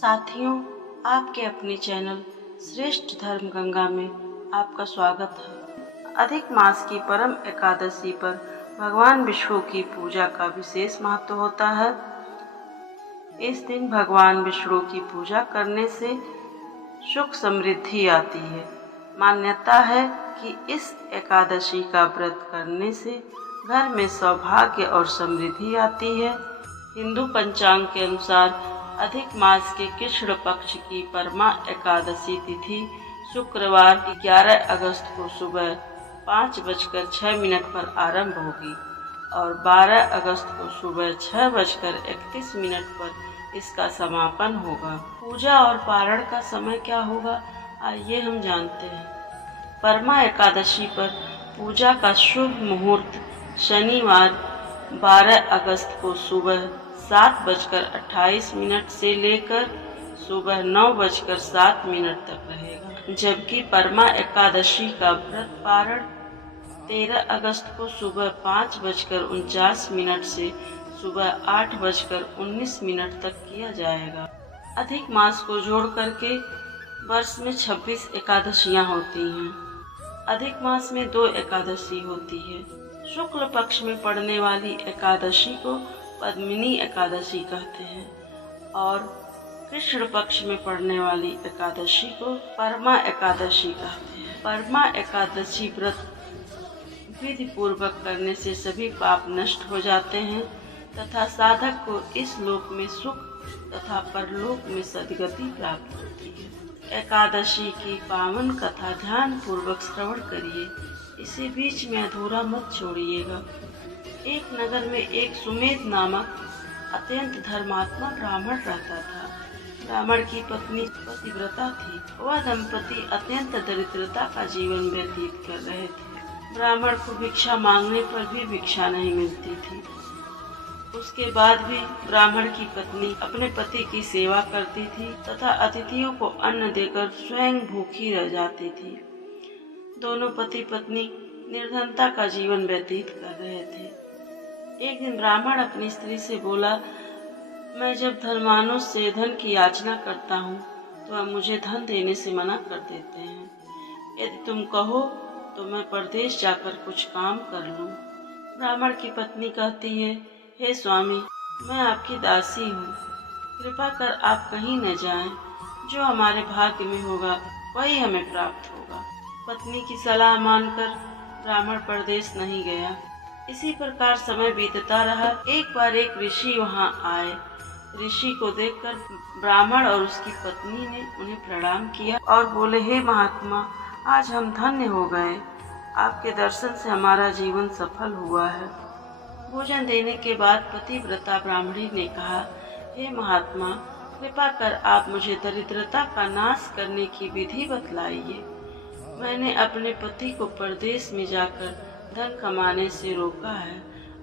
साथियों, आपके अपने चैनल श्रेष्ठ धर्म गंगा में आपका स्वागत है। अधिक मास की परम एकादशी पर भगवान विष्णु की पूजा का विशेष महत्व होता है। इस दिन भगवान विष्णु की पूजा करने से सुख समृद्धि आती है। मान्यता है कि इस एकादशी का व्रत करने से घर में सौभाग्य और समृद्धि आती है। हिंदू पंचांग के अनुसार अधिक मास के कृष्ण पक्ष की परमा एकादशी तिथि शुक्रवार 11 अगस्त को सुबह 5:06 पर आरंभ होगी और 12 अगस्त को सुबह 6:31 पर इसका समापन होगा। पूजा और पारण का समय क्या होगा, आइए हम जानते हैं। परमा एकादशी पर पूजा का शुभ मुहूर्त शनिवार 12 अगस्त को सुबह 7:28 से लेकर सुबह 9:07 तक रहेगा, जबकि परमा एकादशी का व्रत पारण 13 अगस्त को सुबह 5:49 से सुबह 8:19 तक किया जाएगा। अधिक मास को जोड़ करके वर्ष में 26 एकादशियां होती हैं। अधिक मास में 2 एकादशी होती है। शुक्ल पक्ष में पड़ने वाली एकादशी को पद्मिनी एकादशी कहते हैं और कृष्ण पक्ष में पड़ने वाली एकादशी को परमा एकादशी कहते हैं। परमा एकादशी व्रत विधि पूर्वक करने से सभी पाप नष्ट हो जाते हैं तथा साधक को इस लोक में सुख तथा परलोक में सद्गति प्राप्त होती है। एकादशी की पावन कथा ध्यान पूर्वक श्रवण करिए, इसे बीच में अधूरा मत छोड़िएगा। एक नगर में एक सुमेध नामक अत्यंत धर्मात्मा ब्राह्मण रहता था। ब्राह्मण की पत्नी पतिव्रता थी। वह दंपति अत्यंत दरिद्रता का जीवन व्यतीत कर रहे थे। ब्राह्मण को भिक्षा मांगने पर भी भिक्षा नहीं मिलती थी। उसके बाद भी ब्राह्मण की पत्नी अपने पति की सेवा करती थी तथा अतिथियों को अन्न देकर स्वयं भूखी रह जाती थी। दोनों पति पत्नी निर्धनता का जीवन व्यतीत कर रहे थे। एक दिन ब्राह्मण अपनी स्त्री से बोला, मैं जब धनवानों से धन की याचना करता हूँ तो वह मुझे धन देने से मना कर देते हैं। यदि तुम कहो तो मैं परदेश जाकर कुछ काम कर लूँ। ब्राह्मण की पत्नी कहती है, हे स्वामी, मैं आपकी दासी हूँ, कृपा कर आप कहीं न जाएं। जो हमारे भाग्य में होगा वही हमें प्राप्त होगा। पत्नी की सलाह मानकर ब्राह्मण परदेश नहीं गया। इसी प्रकार समय बीतता रहा। एक बार एक ऋषि वहां आए। ऋषि को देखकर ब्राह्मण और उसकी पत्नी ने उन्हें प्रणाम किया और बोले, हे महात्मा, आज हम धन्य हो गए। आपके दर्शन से हमारा जीवन सफल हुआ है। भोजन देने के बाद पतिव्रता ब्राह्मणी ने कहा, हे महात्मा, कृपा कर आप मुझे दरिद्रता का नाश करने की विधि बतलाइए। मैंने अपने पति को परदेश में जाकर धन कमाने से रोका है।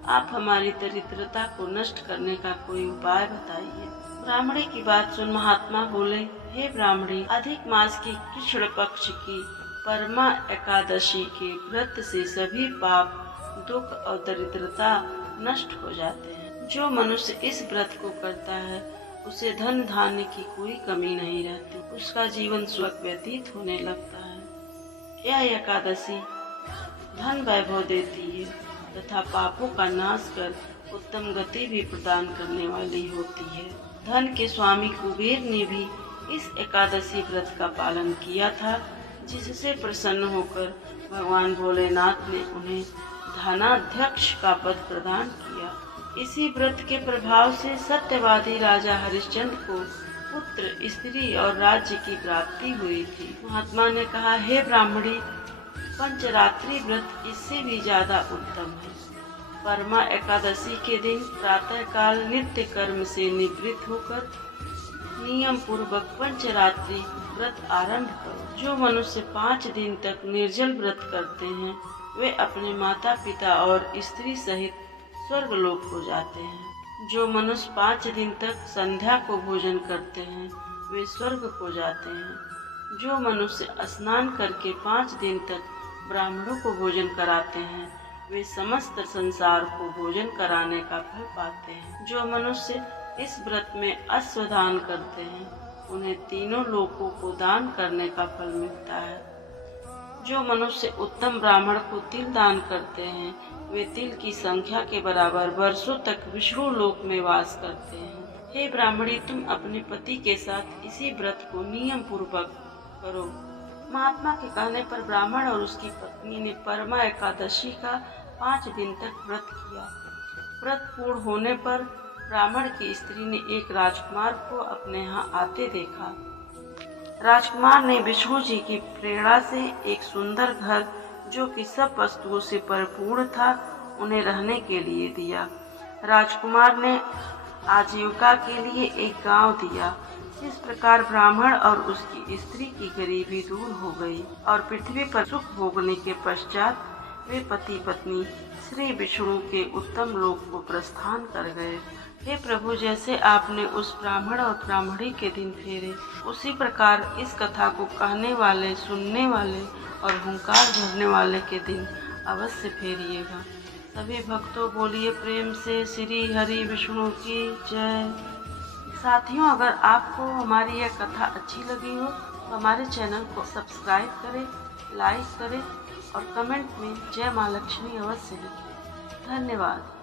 आप हमारी दरिद्रता को नष्ट करने का कोई उपाय बताइए। ब्राह्मणी की बात सुन महात्मा बोले, हे ब्राह्मणी, अधिक मास की कृष्ण पक्ष की परमा एकादशी के व्रत से सभी पाप, दुख और दरिद्रता नष्ट हो जाते हैं। जो मनुष्य इस व्रत को करता है उसे धन धान्य की कोई कमी नहीं रहती। उसका जीवन सुख व्यतीत होने लगता है। यह एकादशी धन वैभव देती है तथा पापों का नाश कर उत्तम गति भी प्रदान करने वाली होती है। धन के स्वामी कुबेर ने भी इस एकादशी व्रत का पालन किया था, जिससे प्रसन्न होकर भगवान भोलेनाथ ने उन्हें धनाध्यक्ष का पद प्रदान किया। इसी व्रत के प्रभाव से सत्यवादी राजा हरिश्चंद्र को पुत्र, स्त्री और राज्य की प्राप्ति हुई थी। महात्मा ने कहा, हे ब्राह्मणी, पंचरात्रि व्रत इससे भी ज्यादा उत्तम है। परमा एकादशी के दिन प्रातः काल नित्य कर्म से निवृत्त होकर नियम पूर्वक पंचरात्रि व्रत आरंभ करो। जो मनुष्य 5 दिन तक निर्जल व्रत करते हैं वे अपने माता पिता और स्त्री सहित स्वर्गलोक हो जाते हैं। जो मनुष्य 5 दिन तक संध्या को भोजन करते हैं वे स्वर्ग को जाते हैं। जो मनुष्य स्नान करके 5 दिन तक ब्राह्मणों को भोजन कराते हैं वे समस्त संसार को भोजन कराने का फल पाते हैं। जो मनुष्य इस व्रत में अश्वदान करते हैं उन्हें तीनों लोकों को दान करने का फल मिलता है। जो मनुष्य उत्तम ब्राह्मण को तिल दान करते हैं, वे तिल की संख्या के बराबर वर्षों तक विष्णु लोक में वास करते हैं। हे ब्राह्मणी, तुम अपने पति के साथ इसी व्रत को नियम पूर्वक करो। महात्मा के कहने पर ब्राह्मण और उसकी पत्नी ने परमा एकादशी का 5 दिन तक व्रत किया। व्रत पूर्ण होने पर ब्राह्मण की स्त्री ने एक राजकुमार को अपने यहाँ आते देखा। राजकुमार ने विष्णु जी की प्रेरणा से एक सुंदर घर, जो कि सब वस्तुओं से परिपूर्ण था, उन्हें रहने के लिए दिया। राजकुमार ने आजीविका के लिए एक गांव दिया। इस प्रकार ब्राह्मण और उसकी स्त्री की गरीबी दूर हो गई और पृथ्वी पर सुख भोगने के पश्चात वे पति पत्नी श्री विष्णु के उत्तम लोक को प्रस्थान कर गए। हे प्रभु, जैसे आपने उस ब्राह्मण और ब्राह्मणी के दिन फेरे, उसी प्रकार इस कथा को कहने वाले, सुनने वाले और हुंकार भरने वाले के दिन अवश्य फेरिएगा। सभी भक्तों बोलिए प्रेम से श्री हरि विष्णु की जय। साथियों, अगर आपको हमारी यह कथा अच्छी लगी हो तो हमारे चैनल को सब्सक्राइब करें, लाइक करें और कमेंट में जय माँ लक्ष्मी अवश्य लिखें। धन्यवाद।